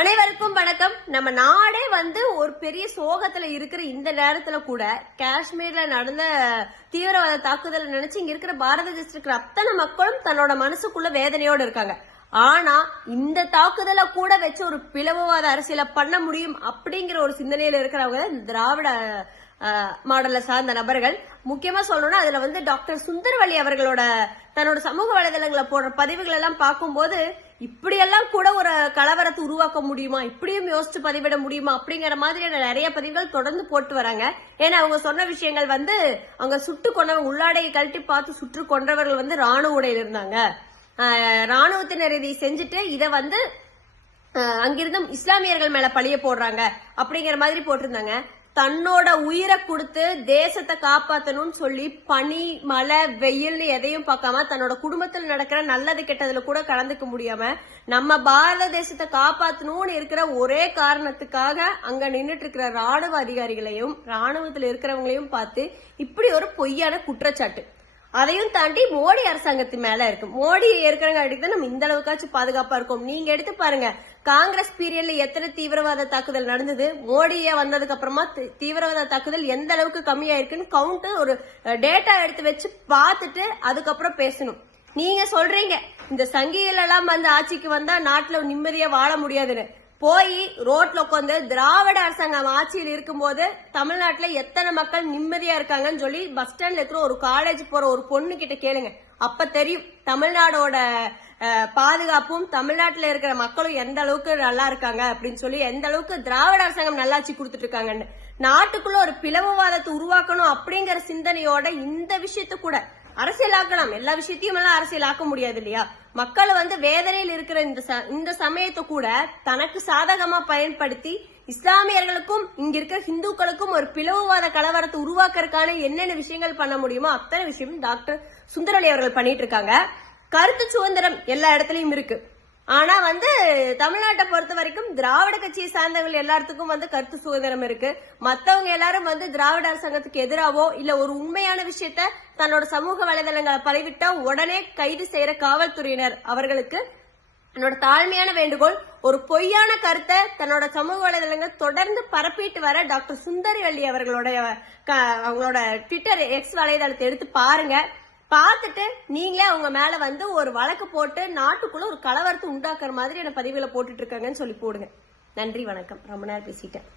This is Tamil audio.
அனைவருக்கும் வணக்கம். நம்ம நாடே ஒரு பெரிய சோகத்துல இருக்கிற இந்த நேரத்துல கூட காஷ்மீர்ல நடந்த தீவிரவாத தாக்குதல் நினைச்சு இங்க இருக்கிற பாரத தேசத்துல இருக்கிற அத்தனை மக்களும் தன்னோட மனசுக்குள்ள வேதனையோடு இருக்காங்க. ஆனா இந்த தாக்குதலை கூட வச்சு ஒரு பிளவுவாத அரசியல பண்ண முடியும் அப்படிங்கிற ஒரு சிந்தனையில இருக்கிறவங்க திராவிட மாடலை சார்ந்த நபர்கள். முக்கியமா சொல்லணும்னா அதுல டாக்டர் சுந்தரவல்லி அவர்களோட தன்னோட சமூக வலைதளங்களை போடுற பதிவுகள் எல்லாம் பார்க்கும்போது இப்படியெல்லாம் கூட ஒரு கலவரத்தை உருவாக்க முடியுமா, இப்படியும் யோசிச்சு பதிவிட முடியுமா அப்படிங்கிற மாதிரியான நிறைய பதிவுகள் தொடர்ந்து போட்டு வராங்க. ஏன்னா அவங்க சொன்ன விஷயங்கள் அவங்க சுட்டு கொண்டவங்க உள்ளாடையை கழட்டி பார்த்து சுற்று கொன்றவர்கள் ராணுவ உடையில் இருந்தாங்க. ராணுவத்தினர் இதை செஞ்சுட்டு இதை அங்கிருந்து இஸ்லாமியர்கள் மேல பழிய போடுறாங்க அப்படிங்கிற மாதிரி போட்டிருந்தாங்க. தன்னோட உயிரை கொடுத்து தேசத்தை காப்பாத்தணும்னு சொல்லி பனி மழை வெயில்னு எதையும் பார்க்காம தன்னோட குடும்பத்தில் நடக்கிற நல்லது கெட்டதுல கூட கலந்துக்க முடியாம நம்ம பாரத தேசத்தை காப்பாத்தணும்னு இருக்கிற ஒரே காரணத்துக்காக அங்க நின்றுட்டு இருக்கிற ராணுவ அதிகாரிகளையும் ராணுவத்தில் இருக்கிறவங்களையும் பார்த்து இப்படி ஒரு பொய்யான குற்றச்சாட்டு. அதையும் தாண்டி மோடி அரசாங்கத்து மேல இருக்கு. மோடி இருக்கிறவங்க நம்ம இந்த அளவுக்காச்சும் பாதுகாப்பா இருக்கோம். நீங்க எடுத்து பாருங்க, காங்கிரஸ் பீரியட்ல எத்தனை தீவிரவாத தாக்குதல் நடந்தது, மோடியே வந்ததுக்கு அப்புறமா தீவிரவாத தாக்குதல் எந்த அளவுக்கு கம்மியாயிருக்குன்னு கவுண்ட் ஒரு டேட்டா எடுத்து வச்சு பார்த்துட்டு அதுக்கப்புறம் பேசணும். நீங்க சொல்றீங்க இந்த சங்கிகள் எல்லாம் ஆட்சிக்கு வந்தா நாட்டுல நிம்மதியா வாழ முடியாதுன்னு. போய் ரோட்ல உட்காந்து திராவிட அரசாங்கம் ஆட்சியில் இருக்கும்போது தமிழ்நாட்டுல எத்தனை மக்கள் நிம்மதியா இருக்காங்கன்னு சொல்லி பஸ் ஸ்டாண்ட்ல இருக்கிற ஒரு காலேஜ் போற ஒரு பொண்ணு கிட்ட கேளுங்க. அப்ப தெரியும் தமிழ்நாடோட பாதுகாப்பும் தமிழ்நாட்டுல இருக்கிற மக்களும் எந்த அளவுக்கு நல்லா இருக்காங்க அப்படின்னு சொல்லி, எந்த அளவுக்கு திராவிட அரசாங்கம் நல்லாட்சி கொடுத்துட்டு இருக்காங்கன்னு. நாட்டுக்குள்ள ஒரு பிளவுவாதத்தை உருவாக்கணும் அப்படிங்கிற சிந்தனையோட இந்த விஷயத்த கூட அரசியலாக்கலாம். எல்லா விஷயத்தையும் எல்லாம் அரசியலாக்க முடியாது இல்லையா? மக்கள் வேதனையில் இருக்கிற இந்த சமயத்தை கூட தனக்கு சாதகமா பயன்படுத்தி இஸ்லாமியர்களுக்கும் இங்க இருக்கிற ஹிந்துக்களுக்கும் ஒரு பிளவுவாத கலவரத்தை உருவாக்குறதுக்கான என்னென்ன விஷயங்கள் பண்ண முடியுமோ அத்தனை விஷயம் டாக்டர் சுந்தரவல்லி அவர்கள் பண்ணிட்டு இருக்காங்க. கருத்து சுதந்திரம் எல்லா இடத்துலயும் இருக்கு. ஆனா தமிழ்நாட்டை பொறுத்த வரைக்கும் திராவிட கட்சியை சார்ந்தவங்க எல்லாத்துக்கும் கருத்து சுதந்திரம் இருக்கு. மத்தவங்க எல்லாரும் திராவிட அரசாங்கத்துக்கு எதிராவோ இல்ல ஒரு உண்மையான விஷயத்த தன்னோட சமூக வலைதளங்களை பதிவிட்டா உடனே கைது செய்யற காவல்துறையினர் அவர்களுக்கு என்னோட தாழ்மையான வேண்டுகோள், ஒரு பொய்யான கருத்தை தன்னோட சமூக வலைதளங்கள் தொடர்ந்து பரப்பிட்டு வர டாக்டர் சுந்தரவல்லி அவங்களோட ட்விட்டர் எக்ஸ் வலைதளத்தை எடுத்து பாருங்க. பார்த்துட்டு நீங்களே அவங்க மேல ஒரு வழக்கு போட்டு நாட்டுக்குள்ள ஒரு கலவரத்தை உண்டாக்குற மாதிரி பதிவுகளை போட்டுட்டு இருக்காங்கன்னு சொல்லி போடுங்க. நன்றி, வணக்கம். ரொம்ப நேரம் பேசிட்டேன்.